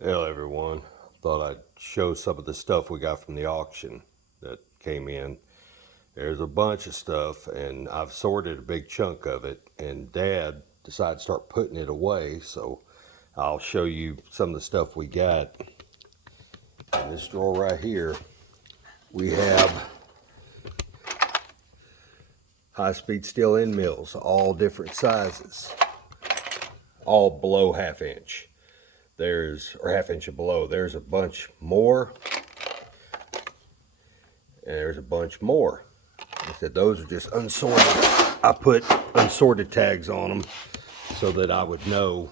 Hello everyone. Thought I'd show some of the stuff we got from the auction that came in. There's a bunch of stuff and I've sorted a big chunk of it, and Dad decided to start putting it away, so I'll show you some of the stuff we got. In this drawer right here we have high-speed steel end mills, all different sizes, all below half-inch. Or half-inch and below. There's a bunch more, and there's a bunch more. I said those are just unsorted. I put unsorted tags on them so that I would know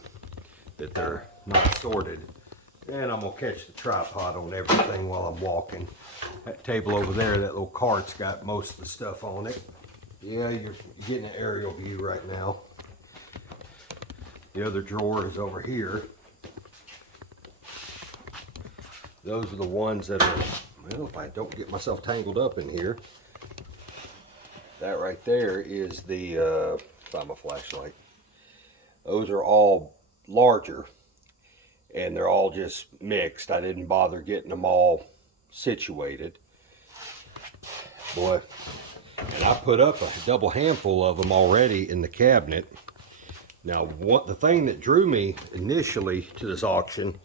that they're not sorted. And I'm gonna catch the tripod on everything while I'm walking. That table over there, that little cart's got most of the stuff on it. Yeah, you're getting an aerial view right now. The other drawer is over here. Those are the ones that are, well, if I don't get myself tangled up in here. That right there is the, find my flashlight. Those are all larger, and they're all just mixed. I didn't bother getting them all situated. Boy, and I put up a double handful of them already in the cabinet. Now, the thing that drew me initially to this auction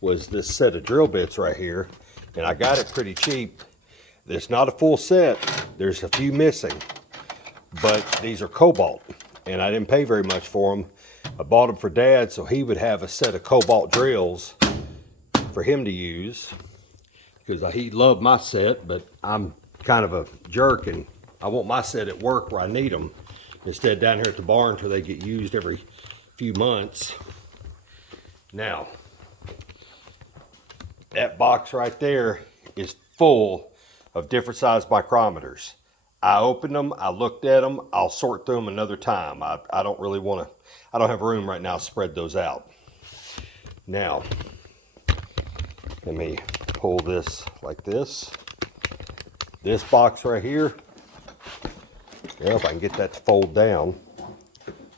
was this set of drill bits right here, and I got it pretty cheap. It's not a full set. There's a few missing, but these are Cobalt, and I didn't pay very much for them. I bought them for Dad so he would have a set of Cobalt drills for him to use, because he loved my set, but I'm kind of a jerk and I want my set at work where I need them, instead down here at the barn until they get used every few months. Now, that box right there is full of different size micrometers. I opened them, I looked at them, I'll sort through them another time. I don't really want to, I don't have room right now to spread those out. Now, let me pull this like this. This box right here, well, if I can get that to fold down.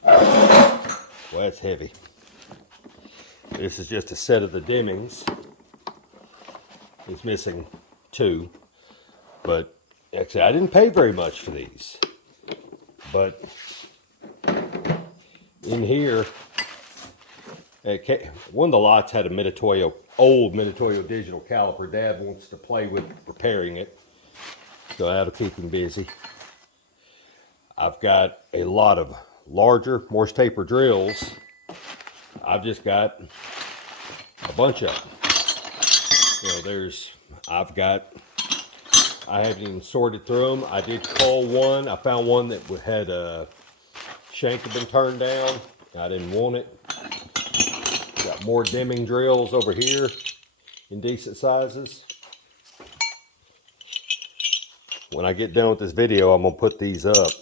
Well, that's heavy. This is just a set of the Demings. It's missing two, but actually I didn't pay very much for these. But in here, one of the lots had a Mitutoyo, old Mitutoyo digital caliper. Dad wants to play with repairing it, so that'll keep him busy. I've got a lot of larger Morse taper drills. I've just got a bunch of them. You know, I haven't even sorted through them. I did cull one. I found one that had a shank had been turned down. I didn't want it. Got more Deming drills over here in decent sizes. When I get done with this video, I'm gonna put these up.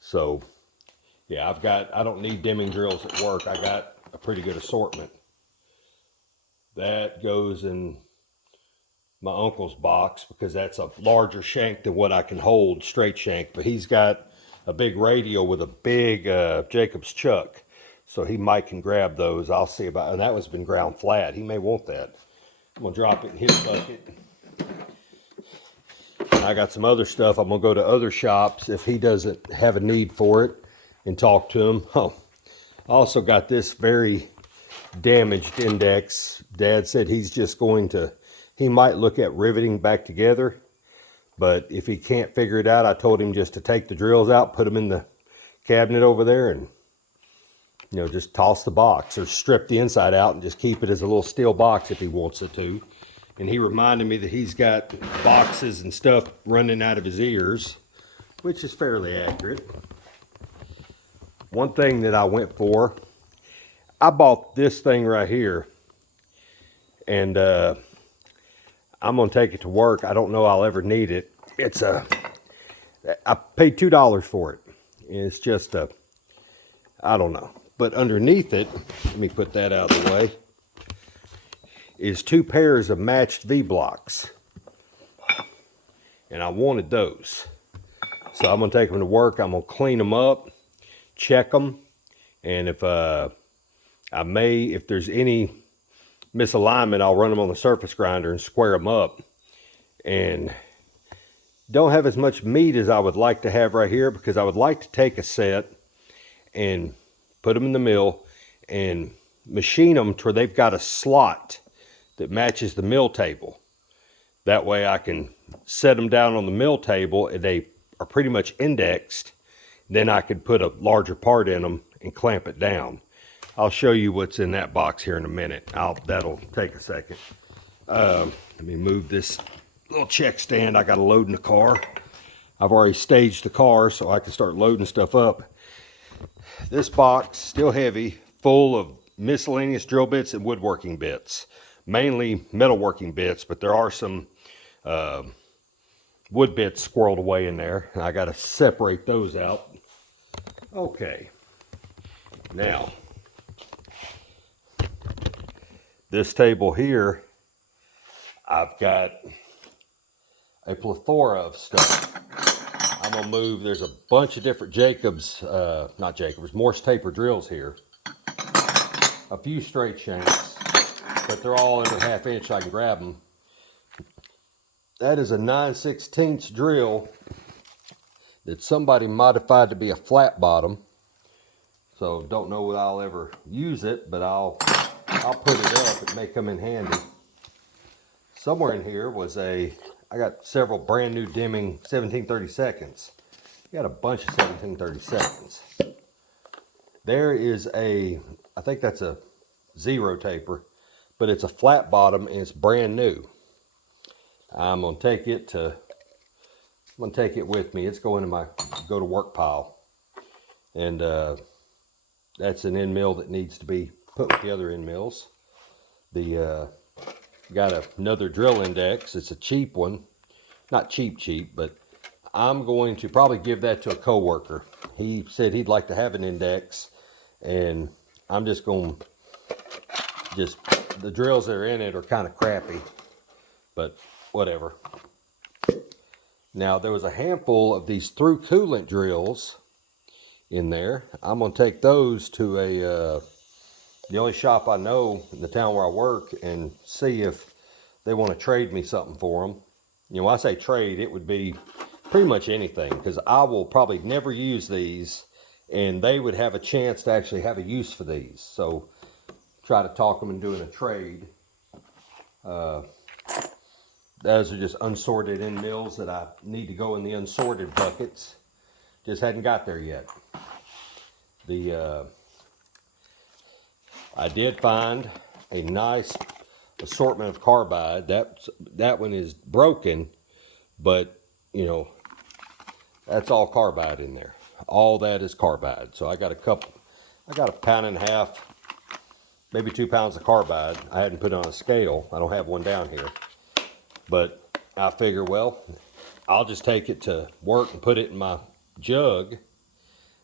So yeah, I don't need Deming drills at work. I got a pretty good assortment. That goes in my uncle's box because that's a larger shank than what I can hold, straight shank. But he's got a big radial with a big Jacobs chuck, so he might can grab those. I'll see about, and that one's been ground flat. He may want that. I'm gonna drop it in his bucket. And I got some other stuff. I'm gonna go to other shops if he doesn't have a need for it and talk to him. Oh, I also got this very damaged index. Dad said he's just going to, he might look at riveting back together, but if he can't figure it out, I told him just to take the drills out, put them in the cabinet over there, and just toss the box or strip the inside out and just keep it as a little steel box if he wants it to. And he reminded me that he's got boxes and stuff running out of his ears, which is fairly accurate. One thing that I went for, I bought this thing right here, and I'm gonna take it to work. I don't know I'll ever need it. I paid $2 for it. It's just I don't know. But underneath it, let me put that out of the way, is two pairs of matched V-blocks. And I wanted those. So I'm gonna take them to work. I'm gonna clean them up, check them, and if there's any misalignment, I'll run them on the surface grinder and square them up. And don't have as much meat as I would like to have right here, because I would like to take a set and put them in the mill and machine them to where they've got a slot that matches the mill table. That way I can set them down on the mill table and they are pretty much indexed. Then I could put a larger part in them and clamp it down. I'll show you what's in that box here in a minute. That'll take a second. Let me move this little check stand I got to load in the car. I've already staged the car so I can start loading stuff up. This box, still heavy, full of miscellaneous drill bits and woodworking bits. Mainly metalworking bits, but there are some wood bits squirreled away in there, and I got to separate those out. Okay, now this table here, I've got a plethora of stuff. I'm gonna move. There's a bunch of different Morse taper drills here. A few straight shanks, but they're all under 1/2 inch. I can grab them. That is a 9/16 drill that somebody modified to be a flat bottom. So don't know that I'll ever use it, but I'll put it up. It may come in handy. Somewhere in here was I got several brand new Deming 1732. Got a bunch of 1732. There is I think that's a zero taper, but it's a flat bottom and it's brand new. I'm gonna take it with me. It's going in my go to work pile, and that's an end mill that needs to be put with the other end mills. Got another drill index. It's a cheap one, not cheap, but I'm going to probably give that to a coworker. He said he'd like to have an index, and I'm just going to the drills that are in it are kind of crappy, but whatever. Now there was a handful of these through coolant drills in there. I'm going to take those to the only shop I know in the town where I work and see if they want to trade me something for them. You know, when I say trade, it would be pretty much anything, because I will probably never use these, and they would have a chance to actually have a use for these. So try to talk them into doing a trade. Those are just unsorted end mills that I need to go in the unsorted buckets. Just hadn't got there yet. I did find a nice assortment of carbide. That one is broken, but you know, that's all carbide in there. All that is carbide. So I got a 1.5 pounds, maybe 2 pounds of carbide. I hadn't put it on a scale. I don't have one down here. But I figure, well, I'll just take it to work and put it in my jug.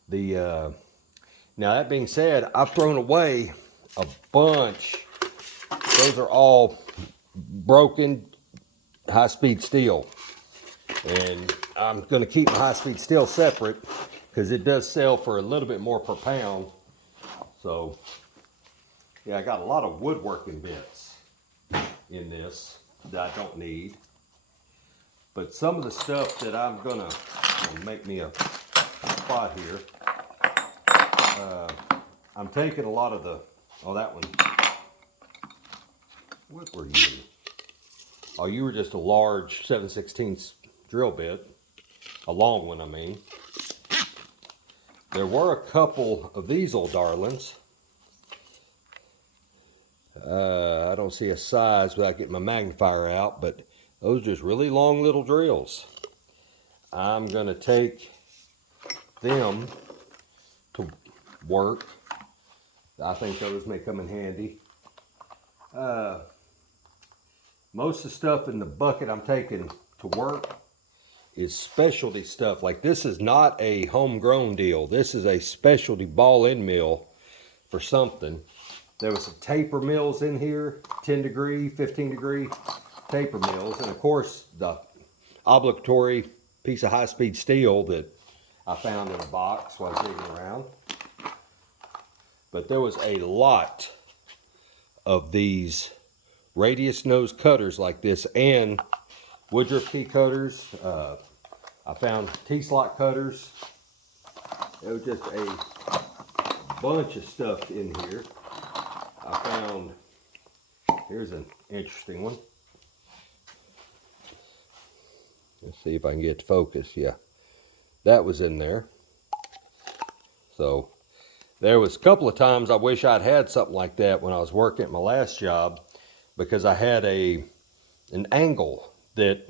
Now that being said, I've thrown away a bunch. Those are all broken high-speed steel. And I'm going to keep my high-speed steel separate because it does sell for a little bit more per pound. So, yeah, I got a lot of woodworking bits in this that I don't need. But some of the stuff that I'm going to make me a spot here, I'm taking a lot of that one. What were you? Oh, you were just a large 7/16 drill bit. A long one, I mean. There were a couple of these old darlings. I don't see a size without getting my magnifier out, but those are just really long little drills. I'm going to take them to work. I think those may come in handy. Most of the stuff in the bucket I'm taking to work is specialty stuff. Like, this is not a homegrown deal. This is a specialty ball end mill for something. There was some taper mills in here, 10 degree, 15 degree taper mills. And of course, the obligatory piece of high-speed steel that I found in a box while I was digging around. But there was a lot of these radius nose cutters like this, and Woodruff key cutters. I found T-slot cutters. There was just a bunch of stuff in here. I found, here's an interesting one. Let's see if I can get it to focus. Yeah, that was in there. So there was a couple of times I wish I'd had something like that when I was working at my last job, because I had an angle that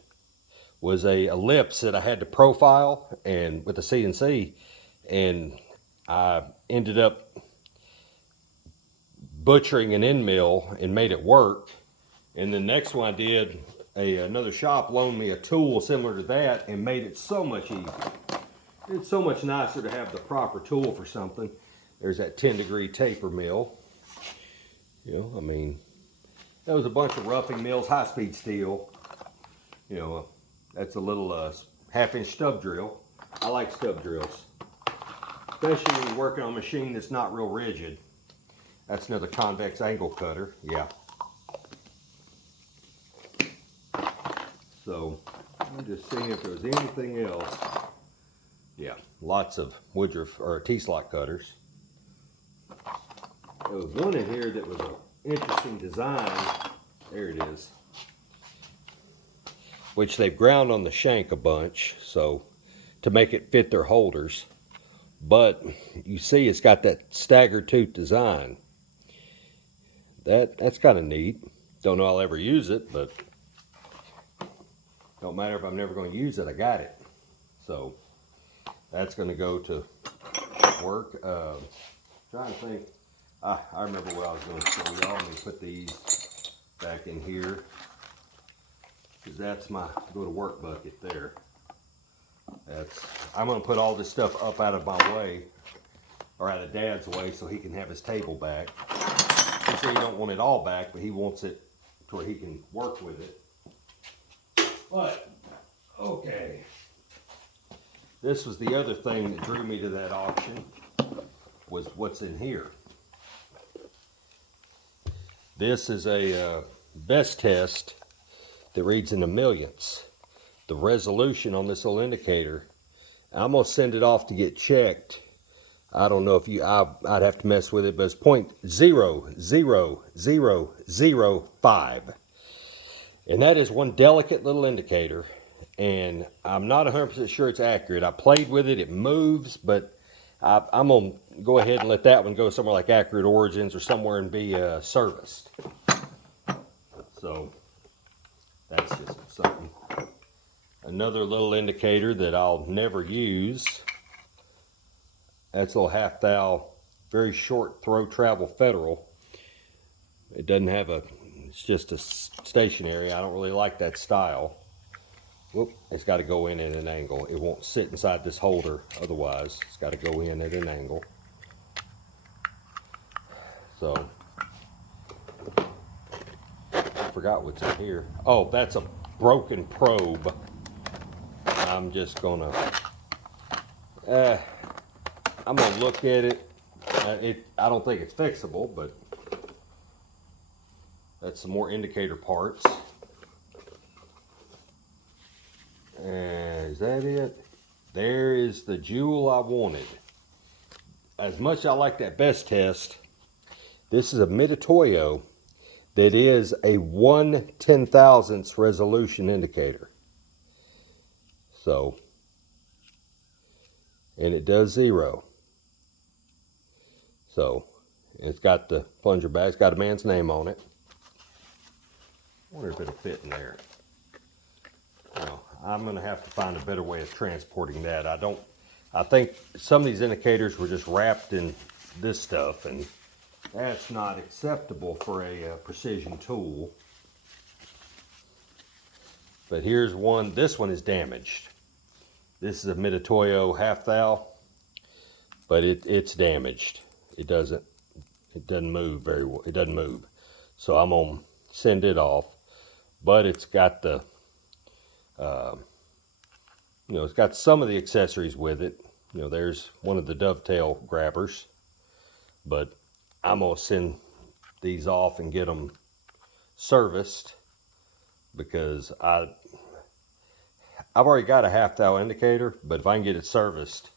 was a ellipse that I had to profile and with the CNC, and I ended up butchering an end mill and made it work. And the next one I did, another shop loaned me a tool similar to that and made it so much easier. It's so much nicer to have the proper tool for something. There's that 10-degree taper mill. You know, I mean, that was a bunch of roughing mills, high-speed steel. You know, that's a little half-inch stub drill. I like stub drills, especially when you're working on a machine that's not real rigid. That's another convex angle cutter. Yeah. So I'm just seeing if there was anything else. Yeah, lots of Woodruff or T-slot cutters. There was one in here that was an interesting design. There it is. Which they've ground on the shank a bunch, so to make it fit their holders. But you see it's got that staggered tooth design. That's kind of neat. Don't know I'll ever use it, but don't matter if I'm never going to use it, I got it. So that's going to go to work. Trying to think. I remember what I was going to show y'all. Let me put these back in here, because that's my go to work bucket there. I'm going to put all this stuff up out of my way, or out of Dad's way, so he can have his table back. He said he don't want it all back, but he wants it to where he can work with it. But okay, this was the other thing that drew me to that auction, was what's in here. This is a best test that reads in the millionths. The resolution on this little indicator, I'm gonna send it off to get checked. I don't know if I'd have to mess with it, but it's 0.00005. And that is one delicate little indicator. And I'm not 100% sure it's accurate. I played with it, it moves, but I'm gonna go ahead and let that one go somewhere like Accurate Origins or somewhere and be serviced. So that's just something. Another little indicator that I'll never use. That's a little half thou, very short throw travel Federal. It doesn't have it's just a stationary. I don't really like that style. Whoop, it's got to go in at an angle. It won't sit inside this holder otherwise. It's got to go in at an angle. So, I forgot what's in here. Oh, that's a broken probe. I'm just gonna, I'm gonna look at it. I don't think it's fixable, but that's some more indicator parts. And is that it? There is the jewel I wanted. As much as I like that best test, this is a Mitutoyo that is a 1/10,000th resolution indicator. So, and it does 0. So, it's got the plunger back. It's got a man's name on it. I wonder if it'll fit in there. Well, I'm going to have to find a better way of transporting that. I think some of these indicators were just wrapped in this stuff, and that's not acceptable for a precision tool. But here's one. This one is damaged. This is a Mitutoyo half thou, but it's damaged. It doesn't move very well. It doesn't move. So I'm gonna send it off. But it's got the, it's got some of the accessories with it. You know, there's one of the dovetail grabbers. But I'm gonna send these off and get them serviced, because I've already got a half thou indicator, but if I can get it serviced,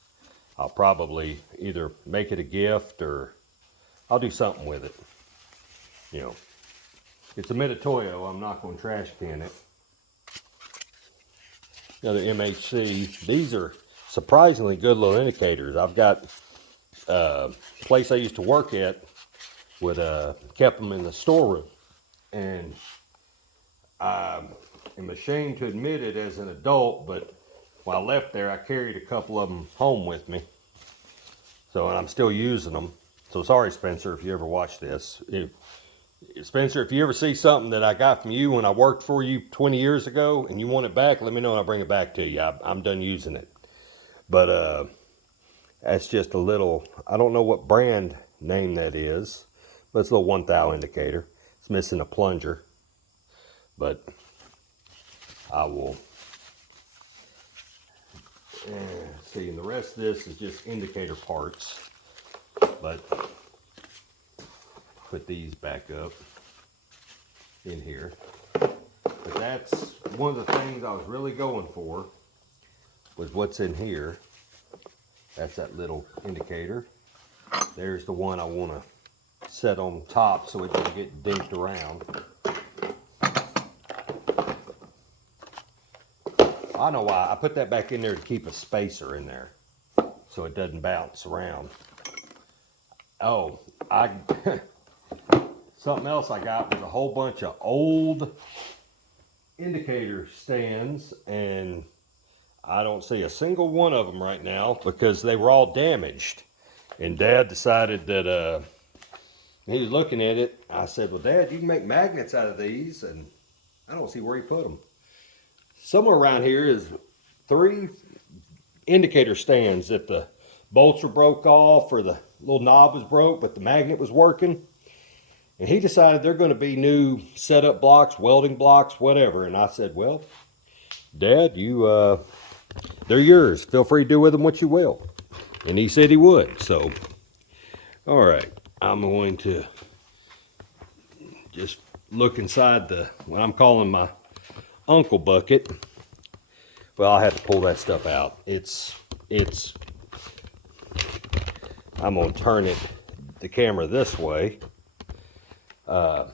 I'll probably either make it a gift or I'll do something with it. You know, it's a Mitutoyo. I'm not going to trash can it. Another MHC. These are surprisingly good little indicators. I've got a place I used to work at would kept them in the storeroom, and I am ashamed to admit it as an adult, but when I left there, I carried a couple of them home with me. So, and I'm still using them. So sorry, Spencer, if you ever watch this. Spencer, if you ever see something that I got from you when I worked for you 20 years ago and you want it back, let me know and I'll bring it back to you. I'm done using it. But that's just a little, I don't know what brand name that is, but it's a little 1 thou indicator. It's missing a plunger, but I will see. And the rest of this is just indicator parts, but put these back up in here. But that's one of the things I was really going for, was what's in here. That's that little indicator. There's the one I want to set on top so it doesn't get dinked around. I know why. I put that back in there to keep a spacer in there so it doesn't bounce around. Oh, something else I got was a whole bunch of old indicator stands, and I don't see a single one of them right now because they were all damaged. And Dad decided that he was looking at it. I said, well, Dad, you can make magnets out of these, and I don't see where he put them. Somewhere around here is 3 indicator stands that the bolts were broke off or the little knob was broke, but the magnet was working. And he decided they're going to be new setup blocks, welding blocks, whatever. And I said, well, Dad, they're yours. Feel free to do with them what you will. And he said he would. So, all right, I'm going to just look inside what I'm calling my uncle bucket. Well, I have to pull that stuff out. I'm gonna turn the camera this way. I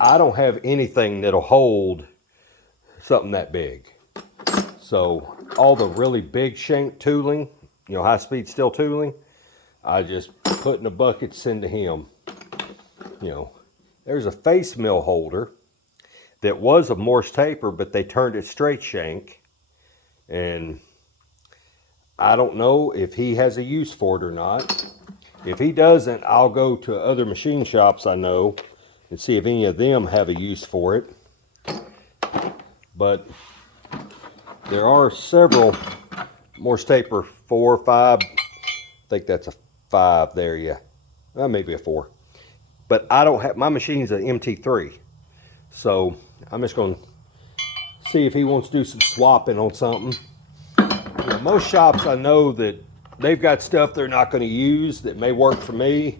don't have anything that'll hold something that big. So all the really big shank tooling, high-speed steel tooling, I just put in a bucket, send to him. There's a face mill holder that was a Morse taper, but they turned it straight shank. And I don't know if he has a use for it or not. If he doesn't, I'll go to other machine shops I know and see if any of them have a use for it. But there are several Morse taper 4, 5. I think that's a 5 there, yeah. Maybe a 4. But I don't have, my machine's an MT3. So I'm just going to see if he wants to do some swapping on something. Most shops I know that they've got stuff they're not going to use that may work for me.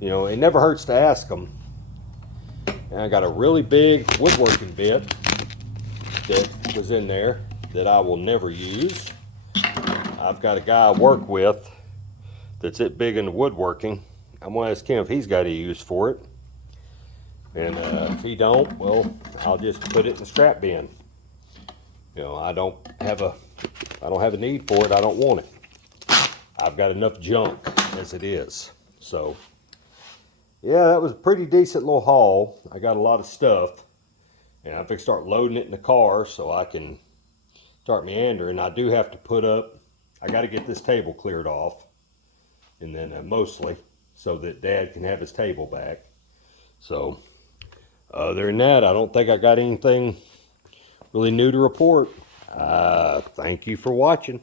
It never hurts to ask them. And I got a really big woodworking bit that was in there that I will never use. I've got a guy I work with that's big into woodworking. I'm going to ask him if he's got a use for it. And if he don't, well, I'll just put it in the scrap bin. I don't have a need for it. I don't want it. I've got enough junk as it is. So, yeah, that was a pretty decent little haul. I got a lot of stuff, and I'm gonna start loading it in the car so I can start meandering. I do have to put up. I got to get this table cleared off, and then mostly so that Dad can have his table back. So. Other than that, I don't think I got anything really new to report. Thank you for watching.